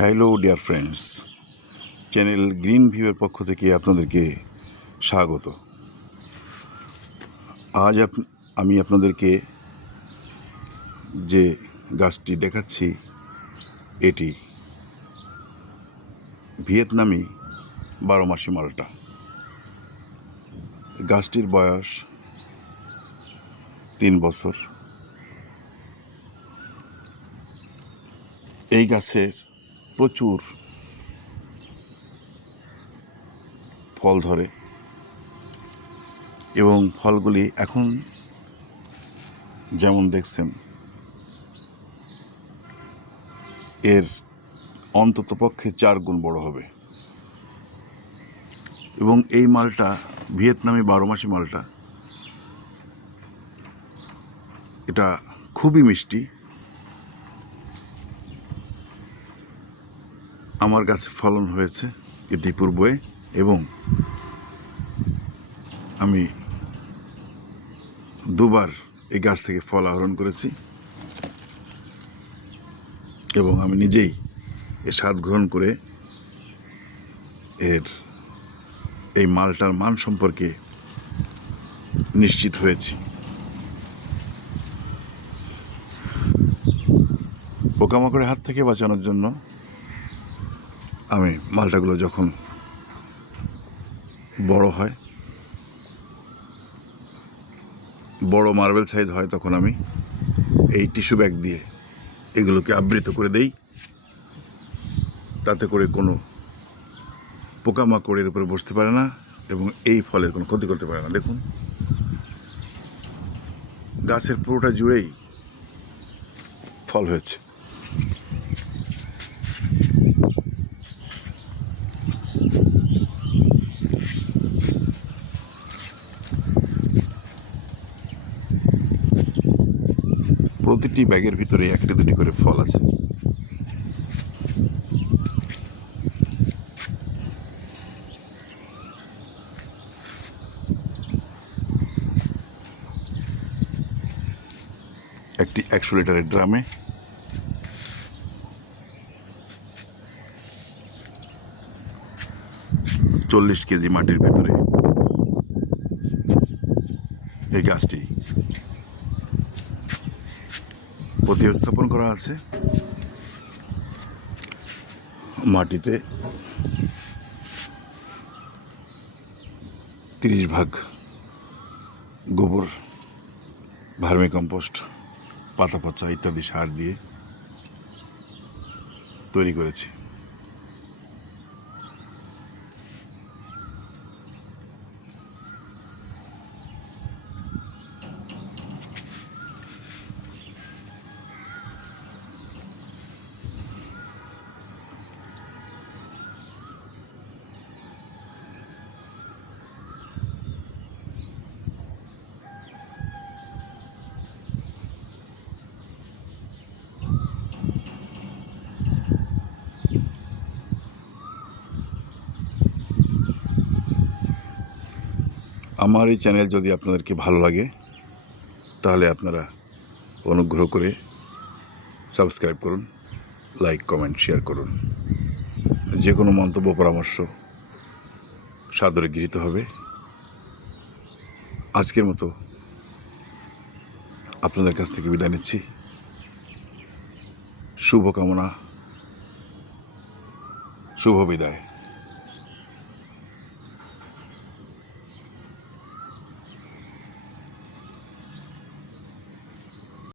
Hello dear friends, channel green ভিউয়ের পক্ষ থেকে আপনাদেরকে স্বাগত। আজ আমি আপনাদেরকে যে গাছটি দেখাচ্ছি, এটি ভিয়েতনামি বারো মাসি মালটা। গাছটির বয়স তিন বছর। এই গাছের প্রচুর ফল ধরে এবং ফলগুলি এখন যেমন দেখছেন, এর অন্তত পক্ষে চার গুণ বড় হবে। এবং এই মালটা, ভিয়েতনামি বারো মাসি মালটা, এটা খুবই মিষ্টি। আমার গাছে ফলন হয়েছে ইতিপূর্বে এবং আমি দুবার এই গাছ থেকে ফল আহরণ করেছি এবং আমি নিজেই এর স্বাদ গ্রহণ করে এর এই মালটার মান সম্পর্কে নিশ্চিত হয়েছি। পোকামাকড়ের হাত থেকে বাঁচানোর জন্য আমি মালটাগুলো যখন বড় হয়, বড় মার্বেল সাইজ হয়, তখন আমি এই টিস্যু ব্যাগ দিয়ে এগুলোকে আবৃত করে দেই। তাতে করে কোনো পোকামাকড়ের উপরে বসতে পারে না এবং এই ফলের কোনো ক্ষতি করতে পারে না। দেখুন, গাছের পুরোটা জুড়েই ফল হয়েছে। প্রতিটি ব্যাগের ভিতরে একটা দুটি করে ফল আছে। একটি একশো লিটারের ড্রামে। চল্লিশ কেজি মাটির ভেতরে এই গাছটি প্রতিস্থাপন করা আছে। মাটিতে তিরিশ ভাগ গোবর ভার্মি কম্পোস্ট পাতা পচা ইত্যাদি সার দিয়ে তৈরি করেছি। আমার এই চ্যানেল যদি আপনাদেরকে ভালো লাগে, তাহলে আপনারা অনুগ্রহ করে সাবস্ক্রাইব করুন, লাইক, কমেন্ট, শেয়ার করুন। যে কোনো মন্তব্য, পরামর্শ সাদরে গৃহীত হবে। আজকের মতো আপনাদের কাছ থেকে বিদায় নিচ্ছি। শুভকামনা। শুভ বিদায়।